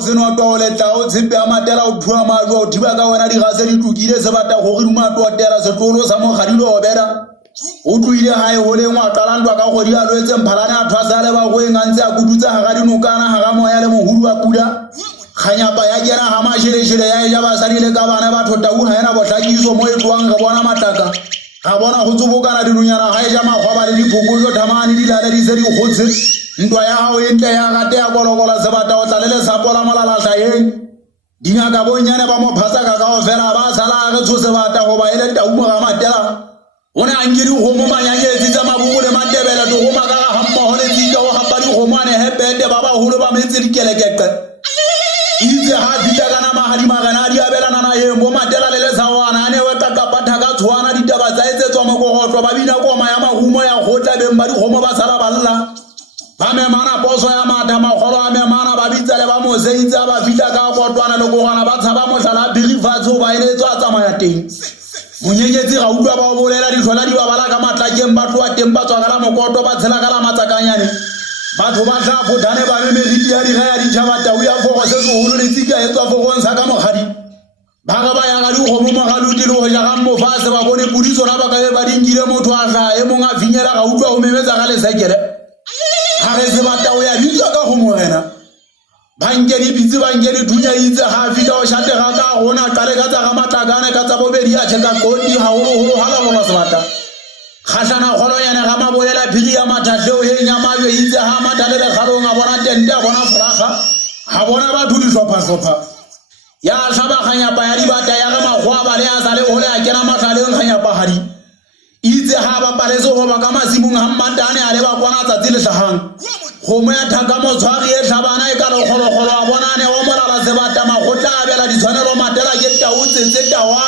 Zeno toileta o tsimbe amatela o thua majo o thiba ka wena di gase di tukile se bata go ruma to tela se tolo sa mo gadilo obera o tuile hae hole ngwa qalandwa ka go di a lwetse mphalane a thwasale ba go engantse a kudutsa ha ga dinokana ha ga moya le mohulu a pula khanya ba ya kena ha mashileshile ya ja ba sarile ka bana ba thota u ha ena bohlakiso mo e tloang ga bona mataka ga bona go tsubokana dinunyana ha e ja magwa le diphokojo thamane di lale di se di gotse ntwa ya hao e ntle ya gate ya bologola se bata o tlalele sapola malala hlaheng dingaka bonyane ba mo phasaka ka o fela ba sala re tshose bata go ba ele taumo ga matela ona angiri go mo manyanyetsi tsa mabugo le matebela to go maka ga mmoho le tsika o hapa di go mane hebete ba ba holo ba metse di kelekeke itse ha dita kana mahadi magana di abelana na yembo matela le lesawana ane we ka kapatha ka tshwana ditaba tsa etsetswa mo go gotlo ba bina koma ya mahumo ya gotla beng ba di go mo ba sala balla ba me mana poso ya mata magolo a me mana ba bitsa le ba mo seitsa ba fita ka kotwana le go gona ba tshaba mohlala birifatso ba ile tswa tsamaya teng monyenyetsi ga utlwa ba bolela di hlola di ba bala ka matlakeng ba tloa teng ba tswa ka mokoto ba tshela ka la matsakanyane batho ba tla fodane ba me meriti ya diga ya ditšhaba tau ya fogo se seholo le tsika e tswa fogong sa ka mogadi ba ga ba ya ga di go mo magaluti le go ja ga mofase ba bone pudiso na ba ka ba dinkile motho a tla e mong a finyela ga utlwa go memetsa ga le sekere ha re se bata o ya bitswa ka go morena banke di bitse banke di thunya itse ha fita o shate ga ka gona qale ka tsa ga matlakane ka tsa bobedi a tsheka kondi ha holo hala bona sebata khashana kholo yana ga mabolela phiri ya mathahle o he nyama yo itse ha mathalle le khalong a bona tente a bona flaga ha bona ba thudi sopha ya shaba khanya pa ya di bata ya ga magwa ba le a sale hole a kena mathaleng khanya pa hari itse ha ba palese go ba ka masimong ha mmantane a le ba bona tsatsi le hlahang go mo ya thaka mo tshwari e tlhabana e ka le kholo a bonane o molala se bata magotla a bela di tshwanelo matela ke tau tse tawa